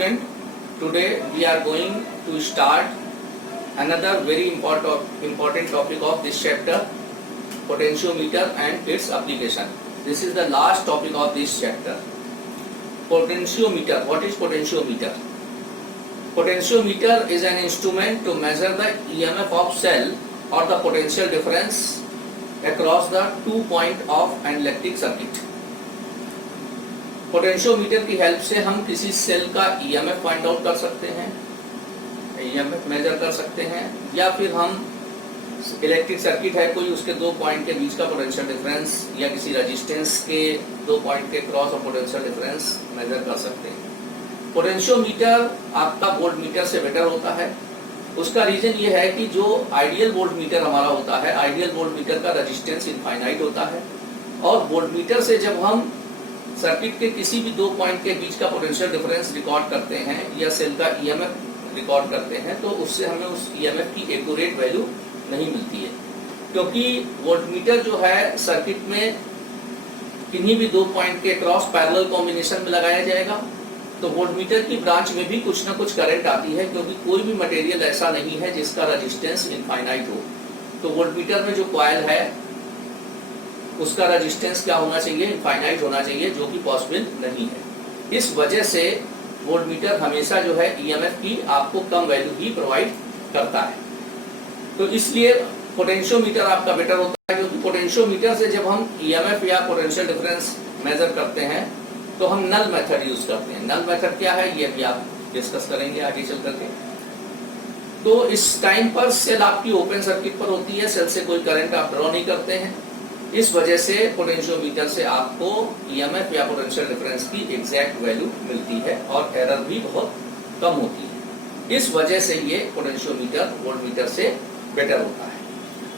Student, today we are going to start another very important topic of this chapter, potentiometer and its application. This is the last topic of this chapter. Potentiometer. What is potentiometer? Potentiometer is an instrument to measure the EMF of cell or the potential difference across the 2 point of an electric circuit. Potentiometer की help से हम किसी cell का EMF find out कर सकते हैं, EMF major कर सकते हैं, या फिर हम इलेक्ट्रिक सर्किट है कोई, उसके 2 पॉइंट के बीच का पोटेंशियल डिफरेंस या किसी रेजिस्टेंस के 2 पॉइंट के क्रॉस और पोटेंशियल डिफरेंस मेजर कर सकते हैं। पोटेंशियोमीटर आपका वोल्टमीटर से बेटर होता है। उसका रीजन ये है कि जो आइडियल वोल्टमीटर हमारा होता है, आइडियल वोल्टमीटर का रेजिस्टेंस इनफाइनाइट होता है, और वोल्टमीटर से जब हम सर्किट के किसी भी 2 पॉइंट के बीच का पोटेंशियल डिफरेंस रिकॉर्ड करते हैं या सेल का ईएमएफ रिकॉर्ड करते हैं, तो उससे हमें उस ईएमएफ की एक्यूरेट वैल्यू नहीं मिलती है, क्योंकि वोल्टमीटर जो है सर्किट में किन्हीं भी 2 पॉइंट के क्रॉस पैरेलल कॉम्बिनेशन में लगाया जाएगा। तो वोल्टमीटर की ब्रांच में भी कुछ ना कुछ करंट आती है, क्योंकि कोई भी मटेरियल ऐसा नहीं है जिसका रेजिस्टेंस इनफाइनाइट हो। तो वोल्टमीटर में जो कॉइल है उसका रेजिस्टेंस क्या होना चाहिए? इनफाइनाइट होना चाहिए, जो कि पॉसिबल नहीं है। इस वजह से वोल्टमीटर हमेशा जो है ईएमएफ की आपको कम वैल्यू ही प्रोवाइड करता है। तो इसलिए पोटेंशियोमीटर आपका बेटर होता है, क्योंकि पोटेंशियोमीटर से जब हम ईएमएफ या पोटेंशियल डिफरेंस मेजर करते हैं तो हम नल मेथड यूज करते हैं। नल मेथड क्या है ये भी आप डिस्कस करेंगे आगे चल करके। तो इस टाइम पर सेल आपकी ओपन सर्किट पर होती है, सेल से कोई करंट आप ड्रॉ नहीं करते हैं। इस वजह से पोटेंशियोमीटर से आपको ईएमएफ या पोटेंशियल डिफरेंस की एग्जैक्ट वैल्यू मिलती है और एरर भी बहुत कम होती है। इस वजह से ये पोटेंशियोमीटर वोल्टमीटर से बेटर होता है।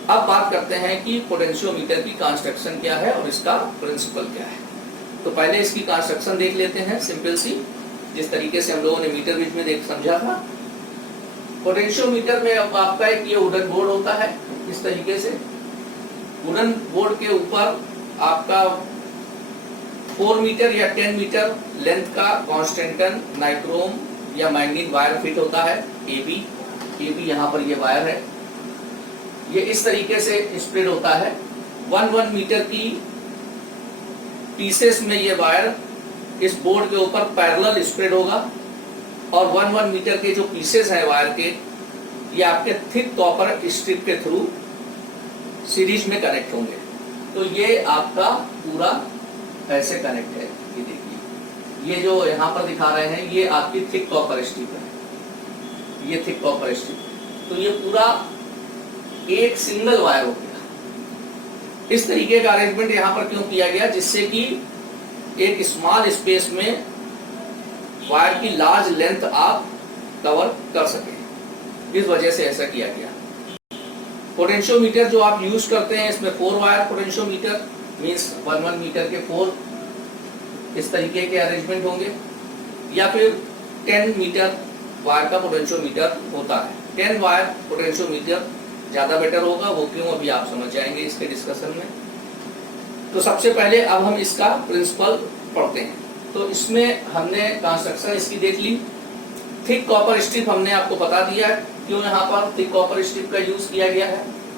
अब बात करते हैं कि पोटेंशियोमीटर की कंस्ट्रक्शन क्या है और इसका प्रिंसिपल क्या है। तो पहले इसकी कंस्ट्रक्शन देख लेते हैं, सिंपल सी, जिस तरीके से हम लोगों ने मीटर बीच में देख समझा था। पोटेंशियोमीटर में अब आपका एक ये वुडन बोर्ड होता है, इस तरीके से वुडन बोर्ड के ऊपर आपका 4 मीटर या 10 मीटर लेंथ का कॉन्स्टेंटन नाइक्रोम या मैग्नीट वायर फिट होता है। एबी यहाँ पर ये वायर है, ये इस तरीके से स्प्रेड होता है। 1 मीटर की पीसेस में ये वायर इस बोर्ड के ऊपर पैरेलल स्प्रेड होगा, और 1 मीटर के जो पीसेस हैं वायर के, ये आपके थिक कॉपर स्ट्रिप के थ्रू सीरीज में कनेक्ट होंगे। तो ये आपका पूरा ऐसे कनेक्ट है। ये देखिए, ये जो यहाँ पर दिखा रहे हैं ये आपकी थिक कॉपर स्ट्रिप है, ये थिक कॉपर स्ट्रिप। तो ये पूरा एक सिंगल वायर हो गया। इस तरीके का अरेंजमेंट यहाँ पर क्यों किया गया? जिससे कि एक स्मॉल स्पेस में वायर की लार्ज लेंथ आप कवर कर सके, इस वजह से ऐसा किया गया। पोटेंशियोमीटर जो आप यूज करते हैं, इसमें 4 वायर पोटेंशियोमीटर मींस 1 मीटर के 4 इस तरीके के अरेंजमेंट होंगे, या फिर 10 मीटर वायर का पोटेंशियोमीटर होता है। 10 वायर पोटेंशियोमीटर ज्यादा बेटर होगा, वो क्यों अभी आप समझ जाएंगे इसके डिस्कशन में। तो सबसे पहले अब हम इसका प्रिंसिपल पढ़ते हैं। तो इसमें हमने कंस्ट्रक्शन इसकी देख ली। थिक कॉपर स्ट्रिप हमने आपको बता दिया है क्यों यहाँ पर थिक कॉपर स्ट्रिप का यूज किया गया है,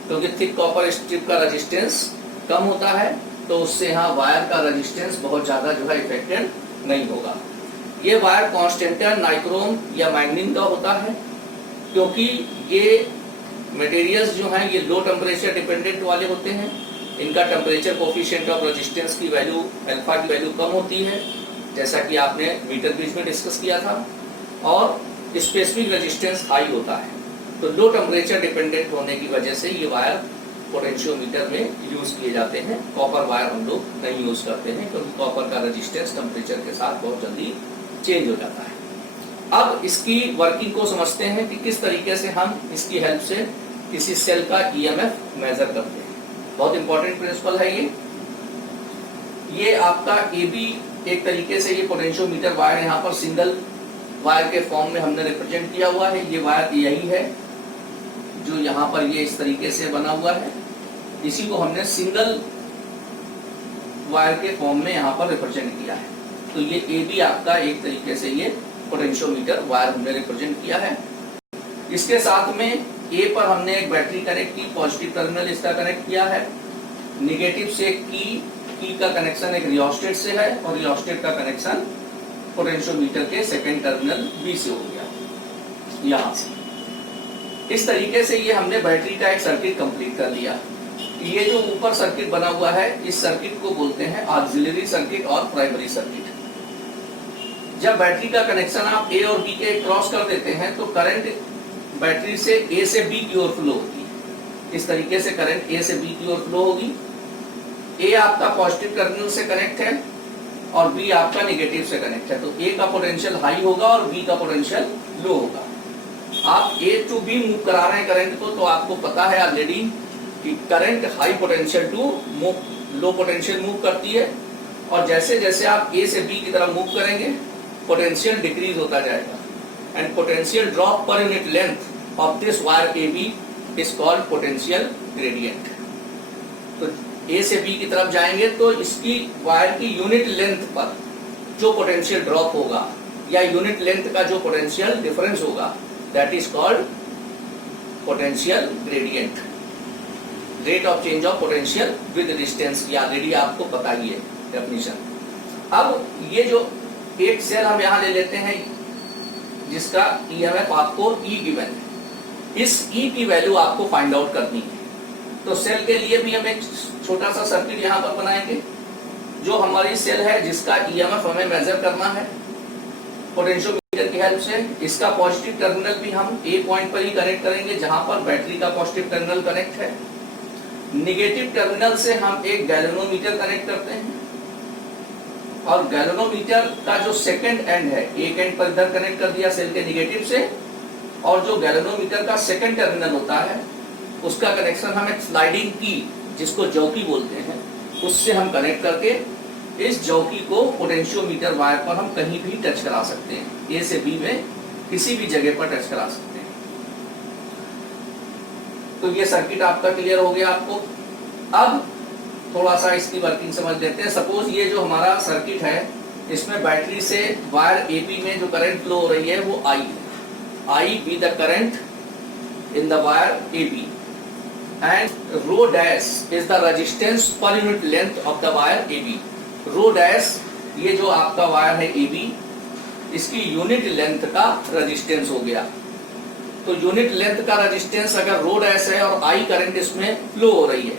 क्योंकि थिक कॉपर स्ट्रिप का रेजिस्टेंस कम होता है, तो उससे यहाँ वायर का रेजिस्टेंस बहुत ज्यादा जो है इफेक्टेड नहीं होगा। ये वायर कॉन्स्टेंटन नाइक्रोम या मैग्नीन का होता है, क्योंकि ये मटेरियल्स जो हैं ये लो टेम्परेचर डिपेंडेंट वाले होते हैं। इनका टेम्परेचर कोफिशिएंट ऑफ रेजिस्टेंस की वैल्यू अल्फा की वैल्यू कम होती है, जैसा कि आपने मीटर बीच में डिस्कस किया था, और स्पेसिफिक रेजिस्टेंस हाई होता है। तो लो टेम्परेचर डिपेंडेंट होने की वजह से ये वायर पोटेंशियोमीटर में यूज किए जाते हैं। कॉपर वायर हम लोग नहीं यूज करते हैं, क्योंकि कॉपर का रेजिस्टेंस टेम्परेचर के साथ बहुत जल्दी चेंज हो जाता है। अब इसकी वर्किंग को समझते हैं कि किस तरीके से हम इसकी हेल्प से किसी सेल का ईएमएफ मेजर करते हैं। बहुत इंपॉर्टेंट प्रिंसिपल है ये आपका एबी एक तरीके से ये पोटेंशियोमीटर वायर यहाँ पर सिंगल वायर के फॉर्म में हमने रिप्रेजेंट किया हुआ है। ये वायर यही है जो यहाँ पर ये इस तरीके से बना हुआ है, इसी को हमने सिंगल वायर के फॉर्म में यहाँ पर रिप्रेजेंट किया है। तो ये ए बी आपका एक तरीके से ये पोटेंशियोमीटर वायर हमने रिप्रेजेंट किया है। इसके साथ में ए पर हमने एक बैटरी कनेक्ट की, पॉजिटिव टर्मिनल इसका कनेक्ट किया है। निगेटिव से की का कनेक्शन एक रियोस्टेट से है और रियोस्टेट का कनेक्शन पोटेंशियोमीटर के सेकेंड टर्मिनल बी से हो गया यहां से। इस तरीके से ये हमने बैटरी का एक सर्किट कंप्लीट कर लिया। ये जो ऊपर सर्किट बना हुआ है, इस सर्किट को बोलते हैं ऑक्सिलरी सर्किट और प्राइमरी सर्किट। जब बैटरी का कनेक्शन आप ए और बी के क्रॉस कर देते हैं तो करंट बैटरी से ए से बी की ओर फ्लो होगी। इस तरीके से करंट ए से बी की ओर फ्लो होगी। ए आपका पॉजिटिव टर्मिनल से कनेक्ट है और बी आपका नेगेटिव से कनेक्ट है, तो ए का पोटेंशियल हाई होगा और बी का पोटेंशियल लो होगा। आप ए टू बी मूव करा रहे हैं करंट को, तो आपको पता है ऑलरेडी कि current high potential to low potential move करती है, और जैसे जैसे आप ए से बी की तरफ मूव करेंगे पोटेंशियल डिक्रीज होता जाएगा, and potential drop per unit length of this wire A B is called potential gradient. तो ए से बी की तरफ जाएंगे तो इसकी वायर की यूनिट लेंथ पर जो पोटेंशियल ड्रॉप होगा या यूनिट लेंथ का जो पोटेंशियल डिफरेंस होगा, that is called potential gradient. Rate of change of potential with distance, या ऑलरेडी आपको पता ही है डेफिनेशन। अब ये जो एक सेल हम यहां ले लेते हैं जिसका ईएमएफ आपको ई गिवन है, इस ई की वैल्यू आपको फाइंड आउट करनी है। तो सेल के लिए भी हम एक छोटा सा सर्किट यहां पर बनाएंगे। जो हमारी सेल है जिसका ईएमएफ हमें मेजर करना है पोटेंशियोमीटर की हेल्प से, इसका पॉजिटिव टर्मिनल भी हम ए पॉइंट पर ही कनेक्ट करेंगे जहां पर बैटरी का पॉजिटिव टर्मिनल कनेक्ट है। नेगेटिव टर्मिनल से हम एक गैल्वेनोमीटर कनेक्ट करते हैं, और गैल्वेनोमीटर का जो सेकंड एंड है, एक एंड पर इधर कनेक्ट कर दिया सेल के नेगेटिव से, और जो गैल्वेनोमीटर का सेकंड टर्मिनल होता है उसका कनेक्शन हम एक स्लाइडिंग की, जिसको जौकी बोलते हैं, उससे हम कनेक्ट करके इस जौकी को पोटेंशियोमीटर वायर पर हम कहीं भी टच करा सकते हैं। ए से बी में किसी भी जगह पर टच करा सकते हैं। तो ये सर्किट आपका क्लियर हो गया आपको। अब थोड़ा सा इसकी वर्किंग समझ लेते हैं। सपोज ये जो हमारा सर्किट है, इसमें बैटरी से वायर एबी में जो करंट फ्लो हो रही है वो आई है। I be the current in the wire AB, and rho dash is the resistance per unit length of the wire AB. Rho dash ये जो आपका वायर है एबी, इसकी यूनिट लेंथ का रेजिस्टेंस हो गया। तो यूनिट लेंथ का रेजिस्टेंस अगर रो डैश है और आई करंट इसमें फ्लो हो रही है,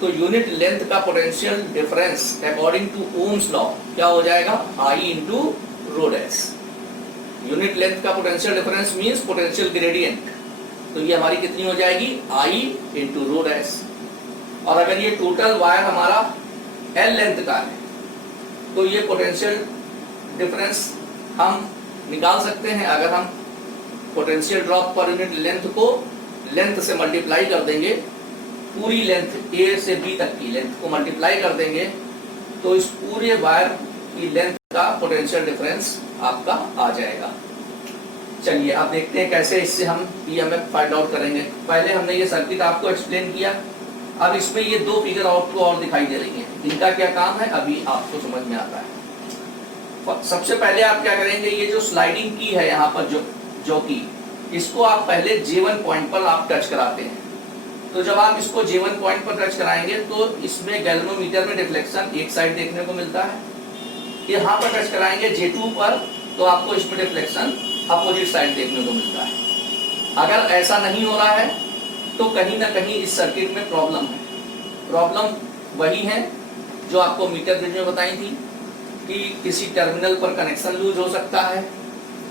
तो यूनिट लेंथ का potential difference according to Ohm's law क्या हो जाएगा, I into rho dash. Unit length का potential difference means potential gradient, तो ये हमारी कितनी हो जाएगी, आई इंटू रो डैश। और अगर ये टोटल वायर हमारा एल लेंथ का है, तो ये पोटेंशियल डिफरेंस हम निकाल सकते हैं। अगर हम potential drop per unit length को लेंथ से मल्टीप्लाई कर देंगे, पूरी लेंथ ए से बी तक की लेंथ को मल्टीप्लाई कर देंगे, तो इस पूरे वायर की लेंथ का पोटेंशियल डिफरेंस आपका आ जाएगा। चलिए अब देखते हैं कैसे इससे हम ईएमएफ फाइंड आउट करेंगे। पहले हमने ये सर्किट आपको एक्सप्लेन किया, अब इसमें ये दो फिगर आपको और दिखाई दे रही हैं। इनका क्या काम है अभी आपको समझ में आता है। सबसे पहले आप क्या करेंगे, ये जो स्लाइडिंग की है यहाँ पर जो की, इसको आप पहले J1 पॉइंट पर आप टच कराते हैं। तो जब आप इसको J1 पॉइंट पर टच कराएंगे तो इसमें गैल्वेनोमीटर में डिफ्लेक्शन एक साइड देखने को मिलता है। यहाँ पर टच कराएंगे J2 पर, तो आपको इसमें डिफ्लेक्शन अपोजिट साइड देखने को मिलता है। अगर ऐसा नहीं हो रहा है तो कहीं ना कहीं इस सर्किट में प्रॉब्लम है। प्रॉब्लम वही है जो आपको मीटर ब्रिज में बताई थी कि किसी टर्मिनल पर कनेक्शन लूज हो सकता है,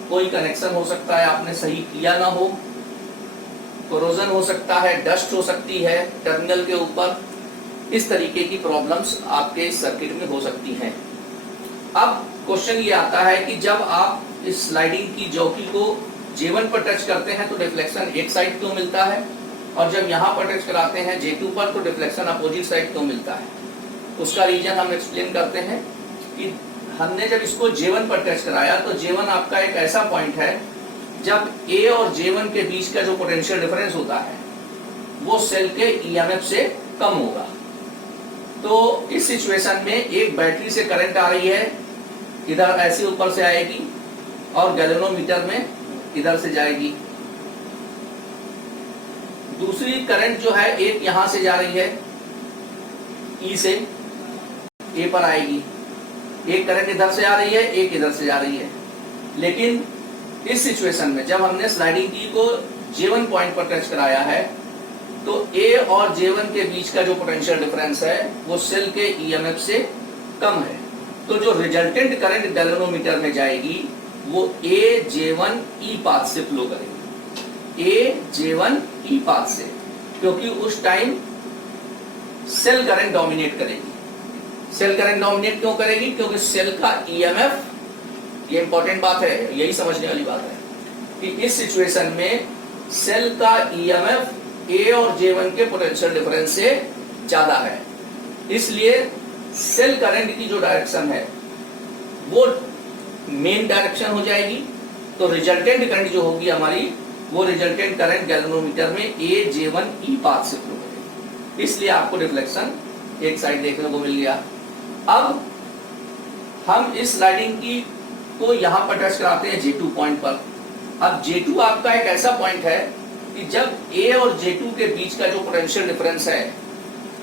कोई कनेक्शन हो सकता है आपने सही किया ना हो, कोरोजन हो सकता है, डस्ट हो सकती है टर्मिनल के ऊपर। इस तरीके की प्रॉब्लम्स आपके इस सर्किट में हो सकती हैं। अब क्वेश्चन ये आता है कि जब आप इस स्लाइडिंग की जौकी को J1 पर टच करते हैं तो डिफ्लेक्शन एक साइड क्यों मिलता है, और जब यहाँ पर टच कराते हैं J2 पर तो डिफ्लेक्शन अपोजिट साइड क्यों मिलता है। उसका रीजन हम एक्सप्लेन करते हैं कि हमने जब इसको J1 पर टच कराया तो J1 आपका एक ऐसा पॉइंट है जब A और J1 के बीच का जो पोटेंशियल डिफरेंस होता है वो सेल के ईएमएफ से कम होगा। तो इस सिचुएशन में एक बैटरी से करंट आ रही है, इधर ऐसे ऊपर से आएगी, और गैल्वेनोमीटर में इधर से जाएगी। दूसरी करंट जो है एक यहां से जा रही है, ई से ए पर आएगी। एक करंट इधर से आ रही है, एक इधर से जा रही है। लेकिन इस सिचुएशन में जब हमने स्लाइडिंग की को J1 पॉइंट पर टच कराया है, तो A और J1 के बीच का जो पोटेंशियल डिफरेंस है वो सेल के EMF से कम है। तो जो रिजल्टेंट करंट गैल्वेनोमीटर में जाएगी वो AJ1E पाथ से फ्लो करेगी, AJ1E पाथ से, क्योंकि उस टाइम सेल करंट डोमिनेट करेगी। सेल करंट डोमिनेट क्यों करेगी? क्योंकि सेल का EMF, ये इंपॉर्टेंट बात है, यही समझने वाली बात है कि इस सिचुएशन में सेल का EMF A और J1 के पोटेंशियल डिफरेंस से ज्यादा है। इसलिए सेल करंट की जो डायरेक्शन है वो मेन डायरेक्शन हो जाएगी। तो रिजल्टेंट करंट जो होगी हमारी, वो रिजल्टेंट करंट गैल्वेनोमीटर में AJ1E पाथ से फ्लो करेगी। इसलिए आपको रिफ्लेक्शन एक साइड देखने को मिल गया। अब हम इस स्लाइडिंग की को यहां पर टच कराते हैं J2 पॉइंट पर। अब J2 आपका एक ऐसा पॉइंट है कि जब A और J2 के बीच का जो पोटेंशियल डिफरेंस है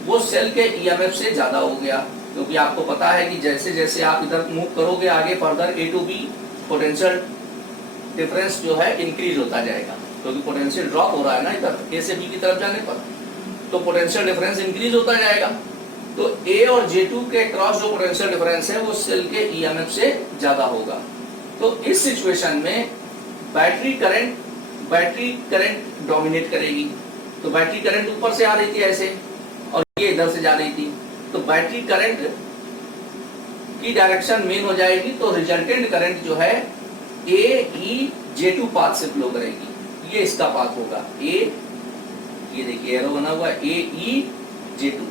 वो सेल के EMF से ज्यादा हो गया, क्योंकि आपको पता है कि जैसे जैसे आप इधर मूव करोगे आगे further A to B, potential difference जो है इंक्रीज होता जाएगा, क्योंकि पोटेंशियल ड्रॉप हो रहा है ना इधर A से B की तरफ जाने पर, तो पोटेंशियल डिफरेंस इंक्रीज होता जाएगा। तो A और J2 के क्रॉस जो पोटेंशियल डिफरेंस है वो सेल के EMF से ज्यादा होगा। तो इस सिचुएशन में बैटरी करंट डोमिनेट करेगी। तो बैटरी करंट ऊपर से आ रही थी ऐसे और ये इधर से जा रही थी, तो बैटरी करंट की डायरेक्शन मेन हो जाएगी। तो रिजल्टेंट करंट जो है AEJ2 पाथ से फ्लो करेगी। ये इसका पाथ होगा ये देखिए एरो बना हुआ है AEJ2।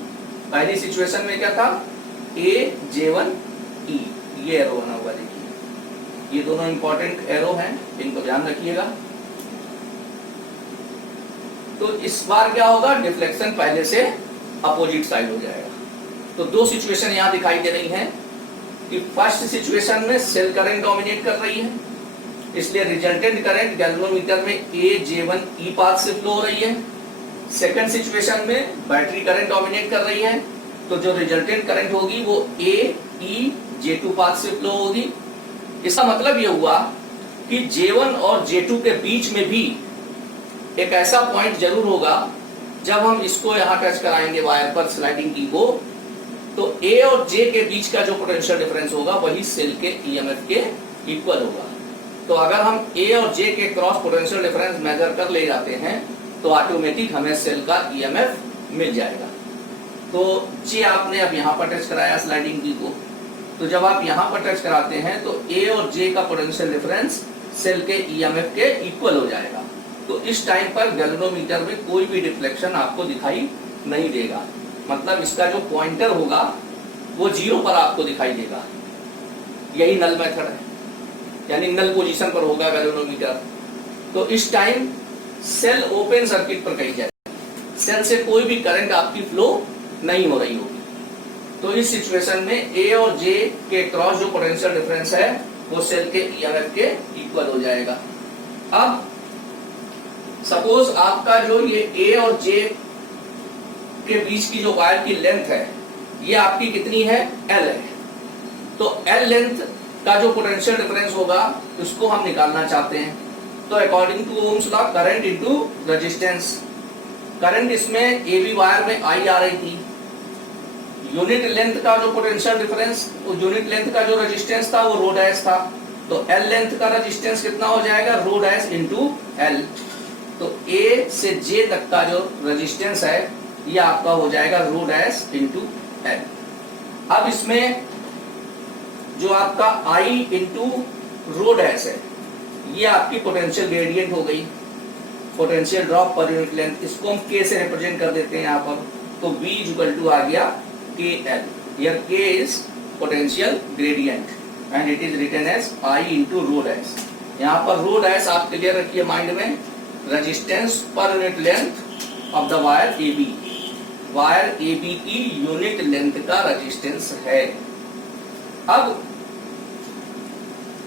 पहली सिचुएशन में क्या था AJ1E, ये एरो बना हुआ देखिए। ये दोनों इंपॉर्टेंट एरो हैं, इनको ध्यान रखिएगा। तो इस बार क्या होगा, डिफ्लेक्शन पहले से अपोजिट साइड हो जाएगा। तो दो सिचुएशन यहां दिखाई दे रही हैं कि फर्स्ट सिचुएशन में सेल करंट डोमिनेट कर रही है, इसलिए रिजल्टेंट करंट गैल्वेनोमीटर में AJ1E पाथ से फ्लो हो रही है। सेकंड सिचुएशन में बैटरी करंट डोमिनेट कर रही है, तो जो रिजल्टेंट करंट होगी वो AEJ2 पाथ से फ्लो होगी। इसका मतलब यह हुआ कि J1 और J2 के बीच में भी एक ऐसा पॉइंट जरूर होगा जब हम इसको यहां टच कराएंगे वायर पर स्लाइडिंग की को, तो A और J के बीच का जो पोटेंशियल डिफरेंस होगा वही सेल के EMF के इक्वल होगा। तो अगर हम A और J के क्रॉस पोटेंशियल डिफरेंस मेजर कर ले जाते हैं तो ऑटोमेटिक हमें सेल का EMF मिल जाएगा। तो J आपने अब यहाँ पर टच कराया स्लाइडिंग की को, तो जब आप यहाँ पर टच कराते हैं तो A और J का पोटेंशियल डिफरेंस सेल के EMF के इक्वल हो जाएगा। तो इस टाइम पर गैल्वेनोमीटर में कोई भी डिफ्लेक्शन आपको दिखाई नहीं देगा, मतलब इसका जो पॉइंटर होगा वो 0 पर आपको दिखाई देगा। यही नल मेथड है, यानी नल पोजीशन पर होगा गैल्वेनोमीटर। तो इस टाइम सेल ओपन सर्किट पर कही जाए, सेल से कोई भी करंट आपकी फ्लो नहीं हो रही होगी। तो इस सिचुएशन में A और J के क्रॉस जो पोटेंशियल डिफरेंस है वो सेल के EMF के इक्वल हो जाएगा। अब सपोज आपका जो ये A और J के बीच की जो वायर की लेंथ है ये आपकी कितनी है, L है। तो L लेंथ का जो पोटेंशियल डिफरेंस होगा उसको हम निकालना चाहते हैं। तो according to Ohm's law current into resistance, current इसमें AB वायर में I आ रही थी, यूनिट लेंथ का जो पोटेंशियल डिफरेंस, यूनिट लेंथ का जो रेजिस्टेंस था वो रो डैश था, तो L लेंथ का रेजिस्टेंस कितना हो जाएगा, रो डैश इनटू L। तो A से J तक का जो रेजिस्टेंस है ये आपका हो जाएगा रो डैश इनटू L। अब इसमें जो आपका I इंटू रो डैश है ये आपकी पोटेंशियल ग्रेडियंट हो गई, potential drop per unit length, इसको हम K से रिप्रेजेंट कर देते हैं यहाँ पर। तो V इक्वल टू आ गया KL, here K is potential gradient and it is written as I into rho dash. यहाँ पर रो डैश आप क्लियर रखिए माइंड में, resistance per unit length of the wire AB, wire AB की unit length का resistance है। अब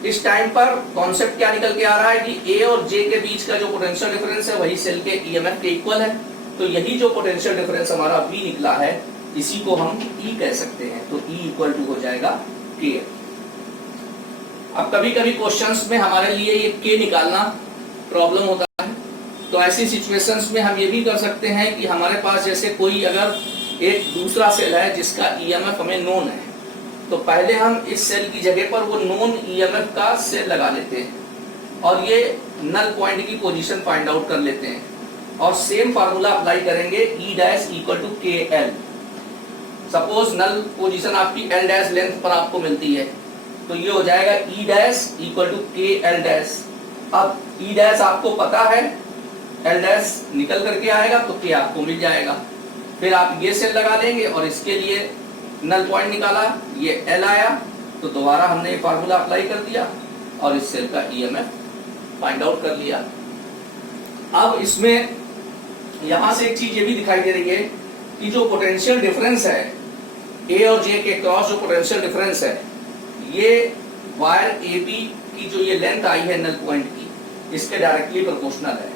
इस टाइम पर कॉन्सेप्ट क्या निकल के आ रहा है कि ए और जे के बीच का जो पोटेंशियल डिफरेंस है वही सेल के ईएमएफ के इक्वल है। तो यही जो पोटेंशियल डिफरेंस हमारा V निकला है इसी को हम E कह सकते हैं। तो E इक्वल टू हो जाएगा K। अब कभी कभी क्वेश्चंस में हमारे लिए ये K निकालना प्रॉब्लम होता है, तो ऐसी सिचुएशंस में हम ये भी कर सकते हैं कि हमारे पास जैसे कोई अगर एक दूसरा सेल है जिसका ईएमएफ हमें नोन है, तो पहले हम इस सेल की जगह पर वो नोन ईएमएफ का सेल लगा लेते हैं और ये नल पॉइंट की पोजीशन फाइंड आउट कर लेते हैं और सेम फार्मूला अप्लाई करेंगे E dash equal to KL। Suppose null position आपकी L डैश लेंथ पर आपको मिलती है, तो ये हो जाएगा E dash equal to KL dash. अब E डैश आपको पता है, L डैश निकल करके आएगा तो K आपको मिल जाएगा। फिर आप ये सेल लगा लेंगे और इसके लिए नल पॉइंट निकाला, ये L आया, तो दोबारा हमने ये फार्मूला अप्लाई कर दिया और इस सेल का ईएमएफ फाइंड आउट कर लिया। अब इसमें यहां से एक चीज ये भी दिखाई दे रही है कि जो पोटेंशियल डिफरेंस है ए और जे के क्रॉस, जो पोटेंशियल डिफरेंस है ये वायर AB की जो ये लेंथ आई है नल पॉइंट की, इसके डायरेक्टली प्रोपोर्शनल है।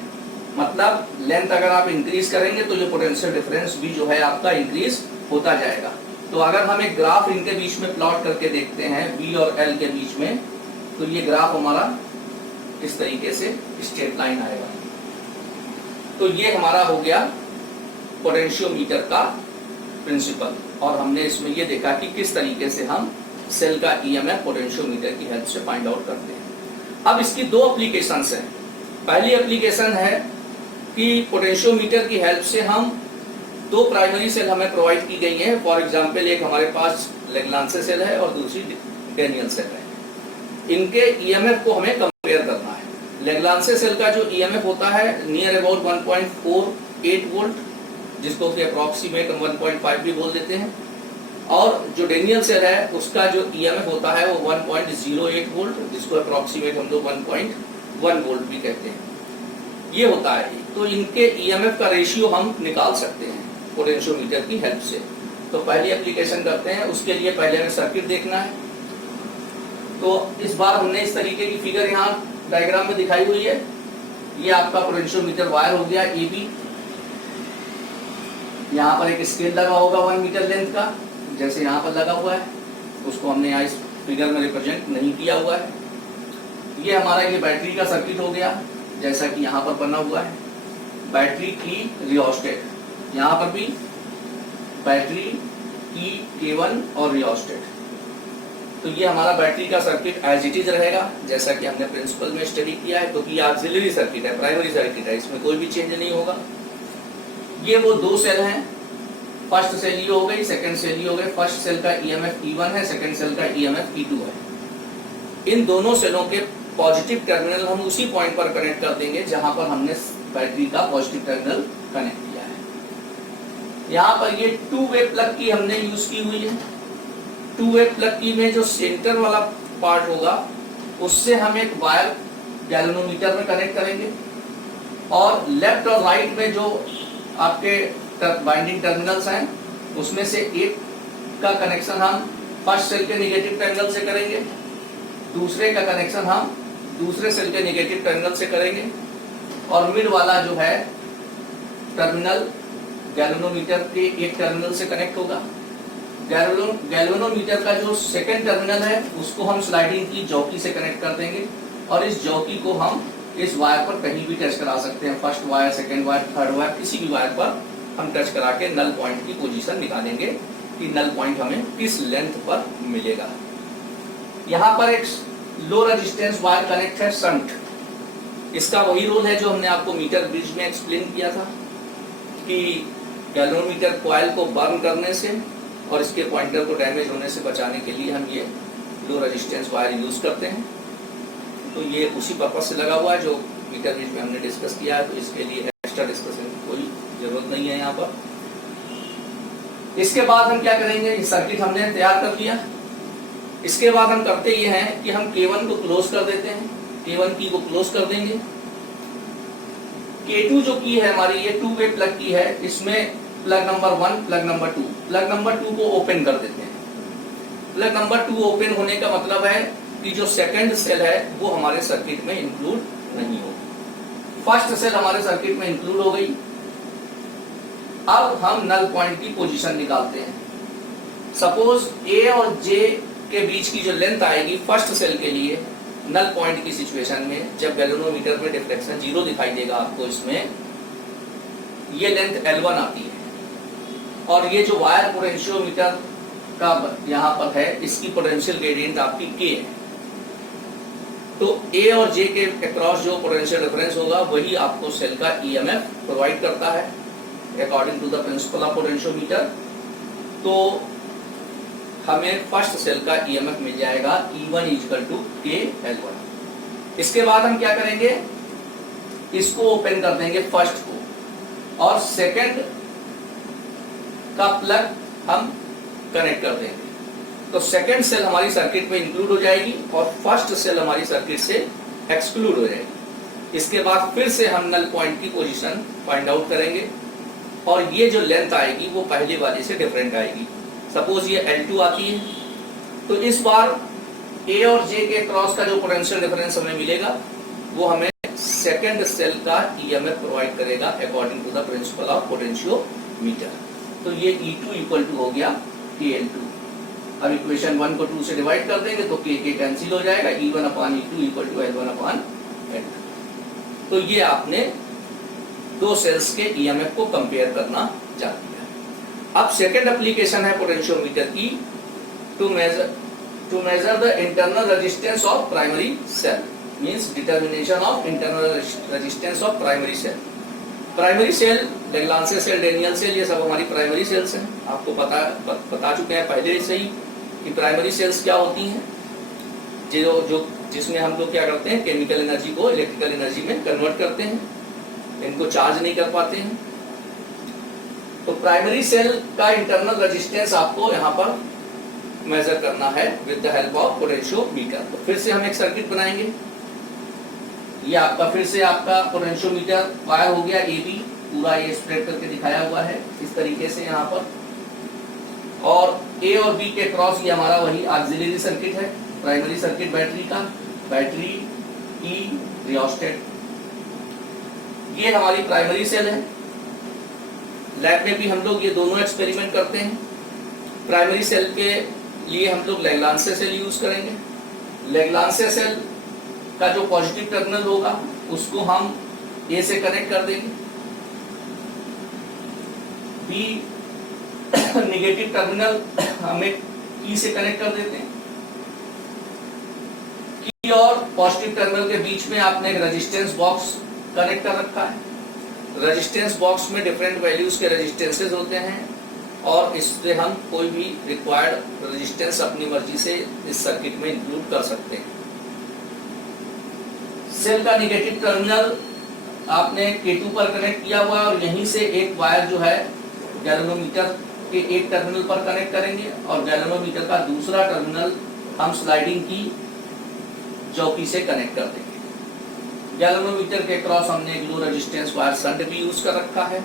मतलब लेंथ अगर आप इंक्रीज करेंगे तो ये पोटेंशियल डिफरेंस भी जो है आपका इंक्रीज होता जाएगा। तो अगर हम एक ग्राफ इनके बीच में प्लॉट करके देखते हैं V और L के बीच में, तो ये ग्राफ हमारा इस तरीके से स्ट्रेट लाइन आएगा। तो ये हमारा हो गया पोटेंशियोमीटर का प्रिंसिपल, और हमने इसमें ये देखा कि किस तरीके से हम सेल का ईएमएफ पोटेंशियोमीटर की हेल्प से फाइंड आउट करते हैं। अब इसकी दो एप्लीकेशंस हैं। पहली एप्लीकेशन है कि पोटेंशियोमीटर की हेल्प से हम दो प्राइमरी सेल हमें प्रोवाइड की गई हैं। फॉर एग्जांपल एक हमारे पास लेग्लांसे सेल है और दूसरी डेनियल सेल है। इनके ईएमएफ को हमें कंपेयर करना है। लेग्लांसे सेल का जो ईएमएफ होता है नियर अबाउट 1.48 वोल्ट, जिसको कि अप्रॉक्सीमेट 1.5 भी बोल देते हैं, और जो डेनियल सेल है उसका जो ईएमएफ होता है वो 1.08 वोल्ट, जिसको अप्रॉक्सीमेट हम लोग 1.1 वोल्ट भी कहते हैं। ये होता है। तो इनके ईएमएफ का रेशियो हम निकाल सकते हैं पोटेंशियोमीटर की हेल्प से। तो पहली एप्लीकेशन करते हैं, उसके लिए पहले हमें सर्किट देखना है। तो इस बार हमने इस तरीके की फिगर यहाँ डायग्राम में दिखाई हुई है। ये आपका पोटेंशियोमीटर वायर हो गया AB। यहाँ पर एक स्केल लगा होगा 1 मीटर लेंथ का, जैसे यहाँ पर लगा हुआ है, उसको हमने यहाँ इस फिगर में रिप्रेजेंट नहीं किया हुआ है। ये हमारा ये बैटरी का सर्किट हो गया, जैसा कि यहाँ पर बना हुआ है। बैटरी की रियोस्टेट, यहाँ पर भी बैटरी की K1 और रियोस्टेट। तो ये हमारा बैटरी का सर्किट एज इट इज रहेगा, जैसा कि हमने प्रिंसिपल में स्टडी किया है, क्योंकि ऑक्सिलरी सर्किट है, प्राइमरी सर्किट है, इसमें कोई भी चेंज नहीं होगा। ये वो दो सेल हैं, फर्स्ट सेल ये हो गई, सेकंड सेल ये हो गई। फर्स्ट सेल का ईएमएफ E1 है, सेकंड सेल का ईएमएफ E2 है। इन दोनों सेलों के पॉजिटिव टर्मिनल हम उसी पॉइंट पर कनेक्ट कर देंगे जहां पर हमने बैटरी का पॉजिटिव टर्मिनल कनेक्ट किया है। यहाँ पर ये 2 वे प्लग की हमने यूज की हुई है। 2 वे प्लग की में जो सेंटर वाला पार्ट होगा उससे हम एक वायर गैल्वेनोमीटर में कनेक्ट करेंगे, और लेफ्ट और राइट में जो आपके बाइंडिंग टर्मिनल्स हैं उसमें से एक का कनेक्शन हम फर्स्ट सेल के नेगेटिव टर्मिनल से करेंगे, दूसरे का कनेक्शन हम दूसरे सेल के नेगेटिव टर्मिनल से करेंगे, और मिड वाला जो है टर्मिनल गैल्वेनोमीटर के एक टर्मिनल से कनेक्ट होगा। गैल्वेनोमीटर का जो सेकंड टर्मिनल है उसको हम स्लाइडिंग की जॉकी से कनेक्ट कर देंगे, और इस जॉकी को हम इस वायर पर कहीं भी टच करा सकते हैं। First wire, second wire, third wire, किसी भी वायर पर हम टच करा के नल पॉइंट की पोजीशन निकालेंगे कि नल पॉइंट हमें किस लेंथ पर मिलेगा। यहाँ पर एक लो रेजिस्टेंस वायर कनेक्ट है, शंट। इसका वही रोल है जो हमने आपको मीटर ब्रिज में एक्सप्लेन किया था कि गैल्वेनोमीटर कॉइल को बर्न करने से और इसके पॉइंटर को डैमेज होने से बचाने के लिए हम ये लो रेजिस्टेंस वायर यूज करते हैं। तो ये उसी पर्पज से लगा हुआ है जो मीटर ब्रिज में हमने डिस्कस किया है, तो इसके लिए एक्स्ट्रा डिस्कशन की कोई जरूरत नहीं है यहाँ पर। इसके बाद हम क्या करेंगे, ये सर्किट हमने तैयार कर लिया। इसके बाद हम करते ये हैं कि हम K1 को क्लोज कर देते हैं, K1 की को क्लोज कर देंगे। K2 जो की है हमारी, ये 2 वे प्लग की है, इसमें plug number 1, plug number 2, plug number 2 को ओपन कर देते हैं। प्लग नंबर 2 ओपन होने का मतलब है कि जो सेकंड सेल है वो हमारे सर्किट में इंक्लूड नहीं होगी। फर्स्ट सेल हमारे सर्किट में इंक्लूड हो गई। अब हम नल पॉइंट की पोजीशन निकालते हैं। सपोज ए और जे के बीच की जो लेंथ आएगी फर्स्ट सेल के लिए नल पॉइंट की सिचुएशन में, जब गैल्वेनोमीटर में डिफ्लेक्शन 0 दिखाई देगा आपको, इसमें ये लेंथ L1 आती है और ये जो वायर पोटेंशियोमीटर का यहाँ पर है इसकी पोटेंशियल ग्रेडियंट आपकी K है। तो A और J के अक्रॉस जो पोटेंशियल डिफरेंस होगा वही आपको सेल का EMF प्रोवाइड करता है according to the principle of potentiometer. तो हमें फर्स्ट सेल का EMF मिल जाएगा E1 = KL1। इसके बाद हम क्या करेंगे, इसको ओपन कर देंगे फर्स्ट को और सेकंड का प्लग हम कनेक्ट कर देंगे। तो सेकंड सेल हमारी सर्किट में इंक्लूड हो जाएगी और फर्स्ट सेल हमारी सर्किट से एक्सक्लूड हो जाएगी। इसके बाद फिर से हम नल पॉइंट की पोजीशन फाइंड आउट करेंगे और ये जो लेंथ आएगी वो पहली वाली से डिफरेंट आएगी। सपोज ये L2 आती है, तो इस बार A और J के क्रॉस का जो पोटेंशियल डिफरेंस हमें मिलेगा वो हमें सेकंड सेल का EMF प्रोवाइड करेगा according to the principle of potentiometer. तो ये E2 = हो गया KL2। अब इक्वेशन 1 को 2 से डिवाइड कर देंगे तो K कैंसिल हो जाएगा, E1/E2 = L1/L2। तो ये आपने दो सेल्स के EMF को कंपेयर करना जान लिया। अब सेकंड एप्लीकेशन है पोटेंशियोमीटर की to measure the internal resistance of primary cell, means determination of internal resistance of primary cell. Primary cell, Leclanche cell, Daniell cell, ये सब हमारी प्राइमरी सेल्स हैं। आपको बता चुके हैं पहले से ही कि प्राइमरी सेल्स क्या होती हैं, जो जिसमें हम लोग क्या करते हैं, केमिकल एनर्जी को इलेक्ट्रिकल एनर्जी में कन्वर्ट करते हैं, इनको चार्ज नहीं कर पाते हैं। तो प्राइमरी सेल का इंटरनल रेजिस्टेंस आपको यहाँ पर मेजर करना है with the help of potentiometer. तो फिर से हम एक सर्किट बनाएंगे। ये आपका फिर से आपका पोटेंशियोमीटर वायर हो गया AB, पूरा ये स्प्रेड करके दिखाया हुआ है इस तरीके से यहाँ पर, और A और B के क्रॉस ये हमारा वही ऑक्सिलरी सर्किट है, प्राइमरी सर्किट बैटरी का, बैटरी की रियोस्टेट। ये हमारी प्राइमरी सेल है। लैब में भी हम लोग ये दोनों एक्सपेरिमेंट करते हैं। प्राइमरी सेल के लिए हम लोग लैग्रांज सेल यूज करेंगे। लैग्रांज सेल का जो पॉजिटिव टर्मिनल होगा उसको हम A से कनेक्ट कर देंगे, B नेगेटिव टर्मिनल हमें E से कनेक्ट कर देते हैं। की और पॉजिटिव टर्मिनल के बीच में आपने एक रेजिस्टेंस बॉक्स कनेक्ट कर रखा है। रेजिस्टेंस बॉक्स में डिफरेंट वैल्यूज के रेजिस्टेंसेस होते हैं और इससे हम कोई भी रिक्वायर्ड रेजिस्टेंस अपनी मर्जी से इस सर्किट में इंक्लूड कर सकते हैं। सेल का नेगेटिव टर्मिनल आपने K2 पर कनेक्ट किया हुआ है और यहीं से एक वायर जो है गैल्वेनोमीटर के एक टर्मिनल पर कनेक्ट करेंगे और गैल्वेनोमीटर का दूसरा टर्मिनल हम स्लाइडिंग की चौकी से कनेक्ट कर देंगे। गैल्वेनोमीटर के क्रॉस हमने एक लो रेजिस्टेंस वायर शंट भी यूज कर रखा है।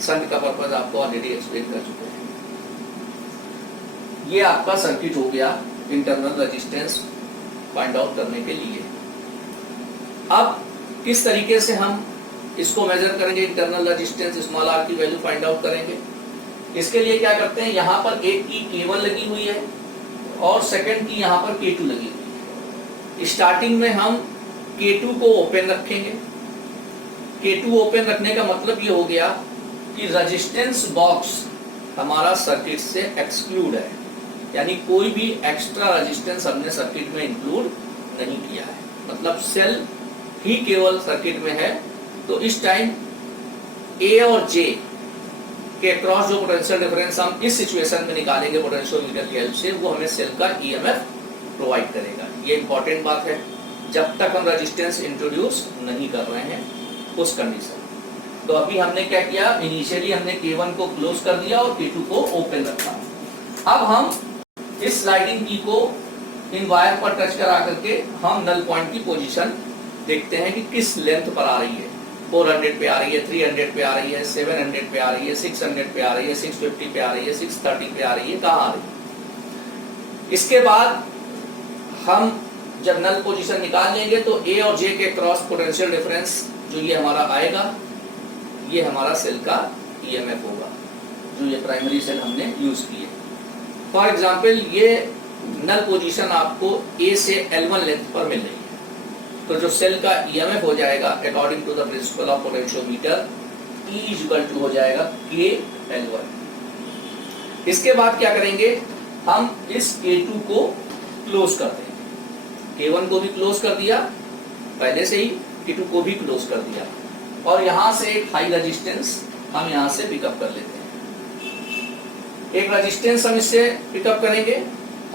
शंट का पर्पज आपको ऑलरेडी एक्सप्लेन कर चुके हैं। ये आपका सर्किट हो गया इंटरनल रेजिस्टेंस फाइंड आउट करने के लिए। अब किस तरीके से हम इसको मेजर करेंगे, इंटरनल रेजिस्टेंस स्मॉल r की वैल्यू फाइंड आउट करेंगे। इसके लिए क्या करते हैं, यहाँ पर एक की K1 लगी हुई है और सेकंड की यहाँ पर K2 लगी हुई है। स्टार्टिंग में हम K2 को ओपन रखेंगे। K2 ओपन रखने का मतलब ये हो गया कि रेजिस्टेंस बॉक्स हमारा सर्किट से एक्सक्लूड है, यानी कोई भी एक्स्ट्रा रेजिस्टेंस हमने सर्किट में इंक्लूड नहीं किया है, मतलब सेल ही केवल सर्किट में है। तो इस टाइम A और J के क्रॉस जो पोटेंशियल डिफरेंस हम इस सिचुएशन में निकालेंगे पोटेंशियोमीटर की हेल्प से, वो हमें सेल का EMF प्रोवाइड करेगा। ये इंपॉर्टेंट बात है जब तक हम रेजिस्टेंस इंट्रोड्यूस नहीं कर रहे हैं उस कंडीशन। तो अभी हमने क्या किया, इनिशियली हमने K1 को क्लोज कर दिया और K2 को ओपन रखा। अब हम इस स्लाइडिंग की को इन वायर पर टच करा करके हम नल पॉइंट की पोजीशन देखते हैं कि किस लेंथ पर आ रही है। 400 पे आ रही है, 300 पे आ रही है, 700 पे आ रही है, 600 पे आ रही है, 650 पे आ रही है, 630 पे आ रही है, कहाँ आ रही है। इसके बाद हम जब नल पोजीशन निकाल लेंगे तो ए और जे के क्रॉस पोटेंशियल डिफरेंस जो ये हमारा आएगा, ये हमारा सेल का ईएमएफ होगा जो ये प्राइमरी सेल हमने यूज की है। फॉर एग्जाम्पल ये नल पोजीशन आपको ए से L1 लेंथ पर मिल रही है, तो जो सेल का ईएमएफ हो जाएगा according to the principle of potentiometer E equal to हो जाएगा के L1। इसके बाद क्या करेंगे, हम इस K2 को क्लोज कर देंगे। K1 को भी क्लोज कर दिया पहले से ही, K2 को भी क्लोज कर दिया, और यहां से एक हाई रेजिस्टेंस हम यहां से पिकअप कर लेते हैं। एक रेजिस्टेंस हम इससे पिकअप करेंगे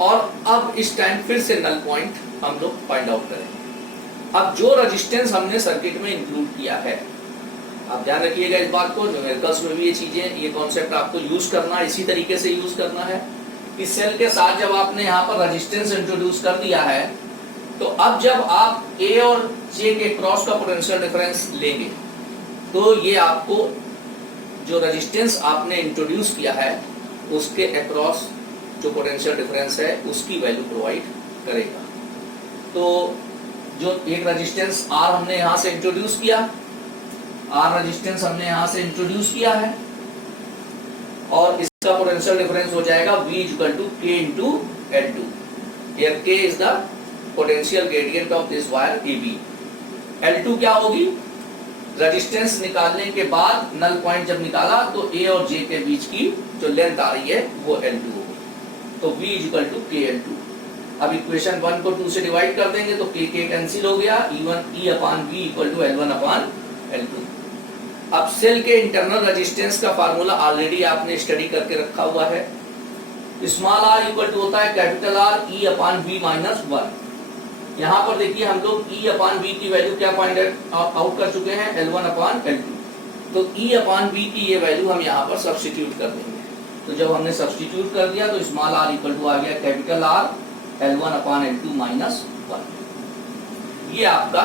और अब इस टाइम फिर से नल पॉइंट हम लोग फाइंड आउट करेंगे। अब जो रेजिस्टेंस हमने सर्किट में इंक्लूड किया है, आप ध्यान रखिएगा इस बात को, न्यूमेरिकल्स में भी ये चीजें, ये कॉन्सेप्ट आपको यूज करना है, इसी तरीके से यूज करना है कि सेल के साथ जब आपने यहाँ पर रेजिस्टेंस इंट्रोड्यूस कर दिया है, तो अब जब आप ए और जे के क्रॉस का पोटेंशियल डिफरेंस लेंगे तो ये आपको जो रेजिस्टेंस आपने इंट्रोड्यूस किया है उसके अक्रॉस जो पोटेंशियल डिफरेंस है उसकी वैल्यू प्रोवाइड करेगा। तो जो एक रेजिस्टेंस आर हमने यहां से इंट्रोड्यूस किया, आर रेजिस्टेंस हमने यहां से इंट्रोड्यूस किया है, और इसका पोटेंशियल डिफरेंस हो जाएगा V equal to K into L2। Here K is the potential gradient of this wire AB। L2 क्या होगी, रेजिस्टेंस निकालने के बाद नल पॉइंट जब निकाला तो A और J के बीच की जो लेंथ आ रही है वो L2 होगी, तो V equal to K L2। अब इक्वेशन 1 को 2 से डिवाइड कर देंगे तो K कैंसिल हो गया, E upon V equal to L1 upon L2। अब सेल के इंटरनल रेजिस्टेंस का फार्मूला ऑलरेडी आपने स्टडी करके रखा हुआ है, स्मॉल r इक्वल टू होता है capital R E upon V minus 1। यहाँ पर देखिए हम लोग E अपान V की वैल्यू क्या फाइंड आउट कर चुके हैं, L1 अपान L2, तो E अपान V की ये वैल्यू हम यहाँ पर सब्स्टिट्यूट कर देंगे। तो जब हमने सब्स्टिट्यूट कर दिया तो स्मॉल r इक्वल टू आ गया capital R L1 upon L2 minus 1। ये आपका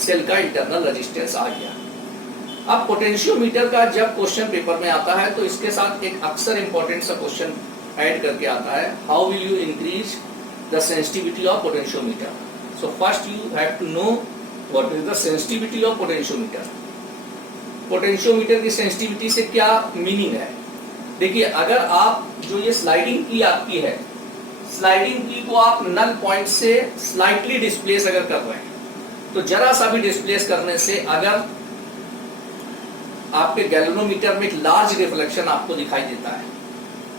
सेल का इंटरनल रेजिस्टेंस आ गया। अब पोटेंशियोमीटर का जब क्वेश्चन पेपर में आता है तो इसके साथ एक अक्सर इंपॉर्टेंट सा क्वेश्चन ऐड करके आता है, how will you increase the sensitivity of potentiometer. So first you have to know what is the sensitivity of potentiometer. Potentiometer की सेंसिटिविटी से क्या मीनिंग है, देखिए अगर आप जो ये स्लाइडिंग की आपकी है, स्लाइडिंग की को आप नल पॉइंट से स्लाइटली डिस्प्लेस अगर कर रहे हैं तो जरा सा भी डिस्प्लेस करने से अगर आपके गैल्वेनोमीटर में एक लार्ज रिफ्लेक्शन आपको दिखाई देता है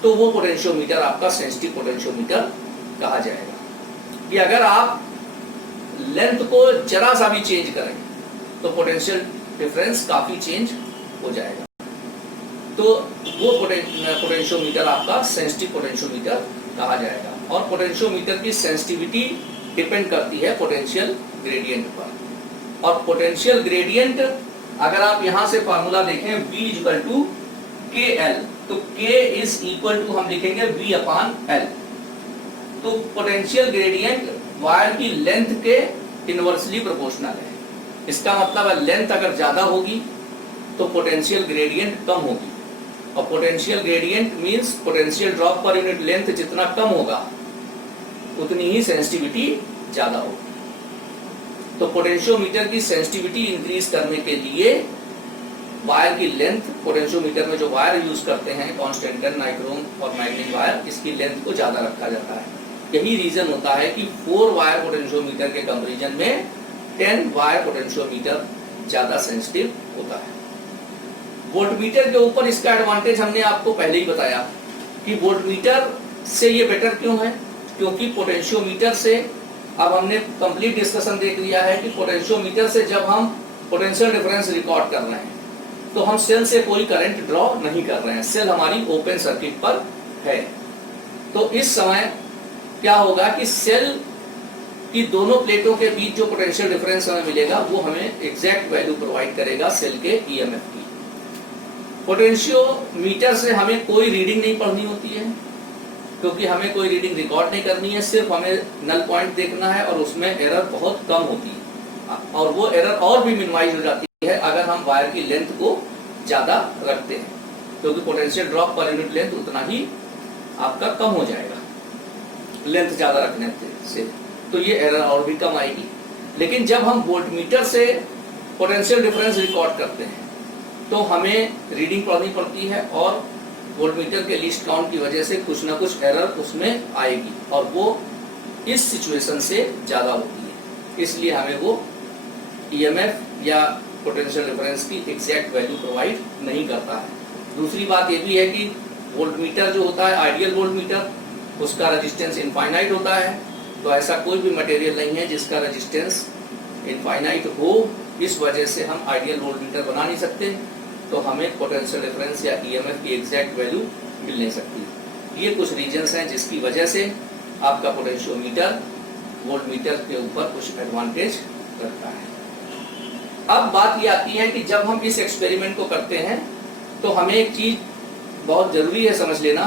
तो वो पोटेंशियोमीटर आपका सेंसिटिव पोटेंशियोमीटर कहा जाएगा। कि अगर आप लेंथ को जरा सा भी चेंज करें तो पोटेंशियल डिफरेंस काफी चेंज हो जाएगा, तो वो पोटेंशियोमीटर आपका सेंसिटिव पोटेंशियोमीटर कहा जाएगा। और पोटेंशियोमीटर की सेंसिटिविटी डिपेंड करती है पोटेंशियल ग्रेडियंट पर, और पोटेंशियल ग्रेडियंट अगर आप यहां से फार्मूला देखें V इक्वल टू के एल, तो K इज इक्वल टू हम लिखेंगे V अपान L। तो पोटेंशियल ग्रेडियंट वायर की लेंथ के इनवर्सली प्रोपोर्शनल है। इसका मतलब है लेंथ अगर ज्यादा होगी तो पोटेंशियल ग्रेडियंट कम होगी, और potential gradient means potential drop per unit length जितना कम होगा उतनी ही सेंसिटिविटी ज्यादा होगी। तो पोटेंशियोमीटर की सेंसिटिविटी इंक्रीज करने के लिए वायर की लेंथ, पोटेंशियोमीटर में जो वायर यूज करते हैं कॉन्स्टेंटन, नाइक्रोम और मैग्नीज वायर, इसकी लेंथ को ज्यादा रखा जाता है। यही रीजन होता है कि 4 वायर पोटेंशियोमीटर के कंपैरिजन में 10 वायर पोटेंशियोमीटर ज्यादा सेंसिटिव होता है। वोल्टमीटर के ऊपर इसका एडवांटेज हमने आपको पहले ही बताया कि वोल्टमीटर से ये बेटर क्यों है, क्योंकि पोटेंशियोमीटर से अब हमने कंप्लीट डिस्कशन देख लिया है कि पोटेंशियोमीटर से जब हम पोटेंशियल डिफरेंस रिकॉर्ड कर रहे हैं तो हम सेल से कोई करंट ड्रॉ नहीं कर रहे हैं, सेल हमारी ओपन सर्किट पर है। तो इस समय क्या होगा कि सेल की दोनों प्लेटों के बीच जो पोटेंशियल डिफरेंस हमें मिलेगा वो हमें एग्जैक्ट वैल्यू प्रोवाइड करेगा सेल के ईएमएफ की। पोटेंशियोमीटर से हमें कोई रीडिंग नहीं पढ़नी होती है, क्योंकि हमें कोई रीडिंग रिकॉर्ड नहीं करनी है, सिर्फ हमें नल पॉइंट देखना है और उसमें एरर बहुत कम होती है, और वो एरर और भी मिनिमाइज हो जाती है अगर हम वायर की लेंथ को ज्यादा रखते हैं, क्योंकि potential drop per unit length उतना ही आपका कम हो जाएगा लेंथ ज्यादा रखने से। तो ये एरर और भी कम आएगी। लेकिन जब हम वोल्टमीटर से पोटेंशियल डिफरेंस रिकॉर्ड करते हैं तो हमें रीडिंग पढ़नी पड़ती है और वोल्टमीटर के लीस्ट काउंट की वजह से कुछ ना कुछ एरर उसमें आएगी और वो इस सिचुएशन से ज़्यादा होती है, इसलिए हमें वो ईएमएफ या पोटेंशियल डिफरेंस की एग्जैक्ट वैल्यू प्रोवाइड नहीं करता है। दूसरी बात ये भी है कि वोल्टमीटर जो होता है आइडियल वोल्टमीटर, उसका रेजिस्टेंस इनफाइनाइट होता है, तो ऐसा कोई भी मटेरियल नहीं है जिसका रेजिस्टेंस इनफाइनाइट हो। इस वजह से हम आइडियल वोल्टमीटर बना नहीं सकते, तो हमें पोटेंशियल डिफरेंस या ईएमएफ की एग्जैक्ट वैल्यू मिल नहीं सकती। ये कुछ रीजंस हैं जिसकी वजह से आपका पोटेंशियोमीटर वोल्टमीटर के ऊपर कुछ एडवांटेज रखता है। अब बात ये आती है कि जब हम इस एक्सपेरिमेंट को करते हैं तो हमें एक चीज बहुत जरूरी है समझ लेना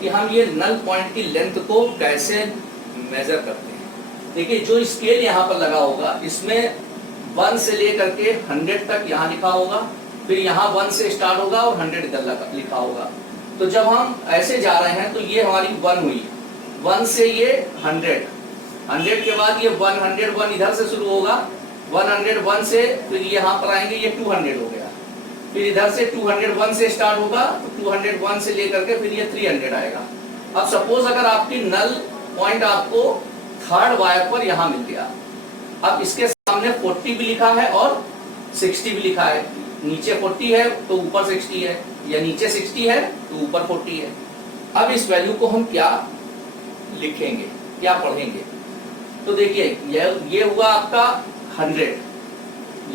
कि हम ये नल पॉइंट की लेंथ को कैसे मेजर करते हैं। देखिए जो स्केल यहाँ पर लगा होगा इसमें 1 से लेकर के 100 तक यहाँ लिखा होगा, फिर यहाँ 1 से स्टार्ट होगा और 100 इधर लिखा होगा। तो जब हम ऐसे जा रहे हैं तो ये हमारी 1 हुई, 1 से ये 100, 100 के बाद ये 101 इधर से शुरू होगा, 101 से फिर यहाँ पर आएंगे ये 200 हो गया, फिर इधर से 201 से स्टार्ट होगा तो 201 से लेकर के फिर ये 300 आएगा। अब सपोज अगर आपकी नल पॉइंट आपको थर्ड वायर पर यहाँ मिल गया, अब इसके सामने 40 भी लिखा है और 60 भी लिखा है, नीचे 40 है तो ऊपर 60 है, या नीचे 60 है तो ऊपर 40 है। अब इस वैल्यू को हम क्या लिखेंगे, क्या पढ़ेंगे? तो देखिए ये हुआ आपका 100,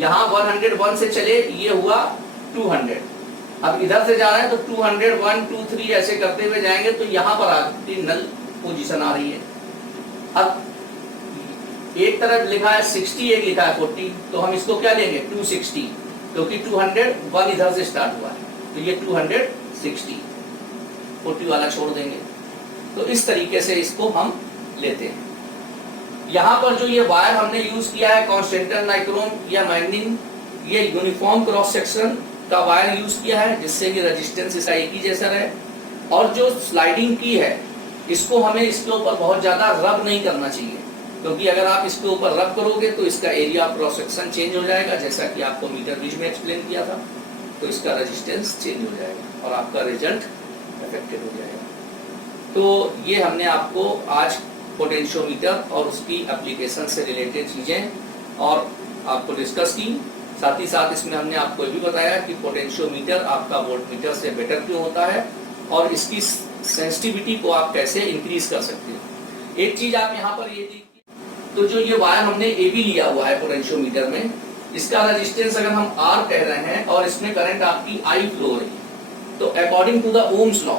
यहाँ 101 से चले ये हुआ 200, अब इधर से जा रहे हैं तो 200 1 2 3 ऐसे करते हुए जाएंगे तो यहाँ पर आपकी नल पोजीशन आ रही है। अब एक तरफ लिखा है 60, एक लिखा है 40, तो हम इसको क्या लेंगे 260, क्योंकि 201 इधर से स्टार्ट हुआ है तो ये 260, 40 वाला छोड़ देंगे। तो इस तरीके से इसको हम लेते हैं। यहाँ पर जो ये वायर हमने यूज किया है कॉन्स्टेंटन नाइक्रोम या मैग्नीन, ये यूनिफॉर्म क्रॉस सेक्शन का वायर यूज किया है जिससे कि रेजिस्टेंस इसका एक ही जैसा रहे। और जो स्लाइडिंग की है इसको हमें इसके ऊपर बहुत ज्यादा रब नहीं करना चाहिए, क्योंकि अगर आप इसके ऊपर रब करोगे तो इसका area of cross section change हो जाएगा, जैसा कि आपको मीटर ब्रिज में एक्सप्लेन किया था, तो इसका रेजिस्टेंस चेंज हो जाएगा और आपका रिजल्ट अफेक्टेड हो जाएगा। तो ये हमने आपको आज पोटेंशियोमीटर और उसकी एप्लीकेशन से रिलेटेड चीजें और आपको डिस्कस की। साथ ही साथ इसमें हमने आपको ये भी बताया कि पोटेंशियोमीटर आपका वोल्टमीटर से बेटर क्यों होता है और इसकी सेंसिटिविटी को आप कैसे इंक्रीज कर सकते हो। एक चीज आप यहाँ पर ये देखिए, तो जो ये वायर हमने ए बी लिया हुआ है पोटेंशियोमीटर में, इसका रेजिस्टेंस अगर हम R कह रहे हैं और इसमें करंट आपकी I फ्लो हो रही है, तो according to the Ohm's law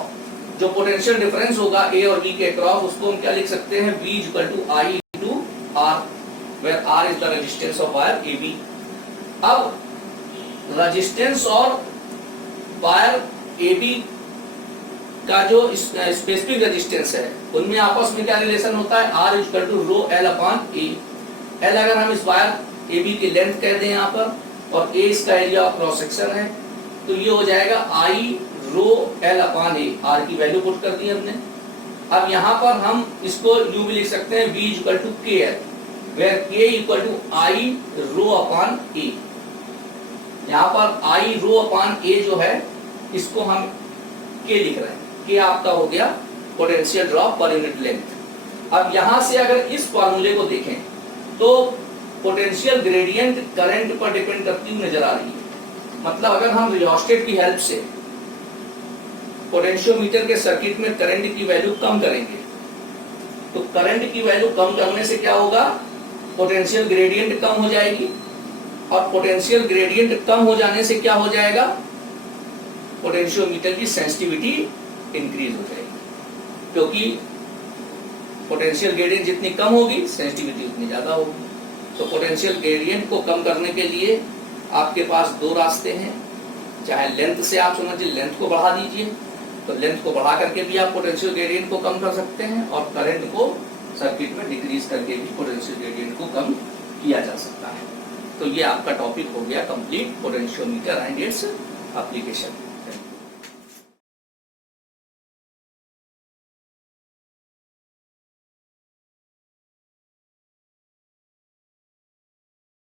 जो पोटेंशियल डिफरेंस होगा ए और बी के अक्रॉस उसको हम क्या लिख सकते हैं V = I × R, where R is the resistance of wire AB। अब रेजिस्टेंस और वायर AB का जो स्पेसिफिक रेजिस्टेंस है उनमें आपस में क्या रिलेशन होता है, R = ρL/A। L अगर हम इस वायर AB की लेंथ कह दें यहाँ पर और A इसका एरिया ऑफ क्रॉस सेक्शन है, तो ये हो जाएगा I ρL/A। R की वैल्यू पुट कर दी हमने। अब यहाँ पर हम इसको यूं भी लिख सकते हैं V = KL, where K = I ρ/A। यहाँ पर I ρ/A जो है इसको हम K लिख रहे हैं, K आपका हो गया potential drop per unit length. अब यहाँ से अगर इस फॉर्मूले को देखें तो पोटेंशियल ग्रेडियंट करंट पर डिपेंड करती हुई नजर आ रही है। मतलब अगर हम रियोस्टेट की हेल्प से पोटेंशियोमीटर के सर्किट में करंट की वैल्यू कम करेंगे तो करंट की वैल्यू कम करने से क्या होगा, पोटेंशियल ग्रेडियंट कम हो जाएगी और पोटेंशियल ग्रेडियंट कम हो जाने से क्या हो जाएगा, पोटेंशियोमीटर की सेंसिटिविटी इंक्रीज हो जाएगी, क्योंकि पोटेंशियल ग्रेडियंट जितनी कम होगी सेंसिटिविटी उतनी ज्यादा होगी। तो पोटेंशियल ग्रेडियंट को कम करने के लिए आपके पास दो रास्ते हैं, चाहे लेंथ से आप समझिए लेंथ को बढ़ा दीजिए, तो लेंथ को बढ़ा करके भी आप पोटेंशियल ग्रेडियंट को कम कर सकते हैं और करंट को सर्किट में डिक्रीज करके भी पोटेंशियल ग्रेडियंट को कम किया जा सकता है। तो ये आपका टॉपिक हो गया complete potentiometer and its application.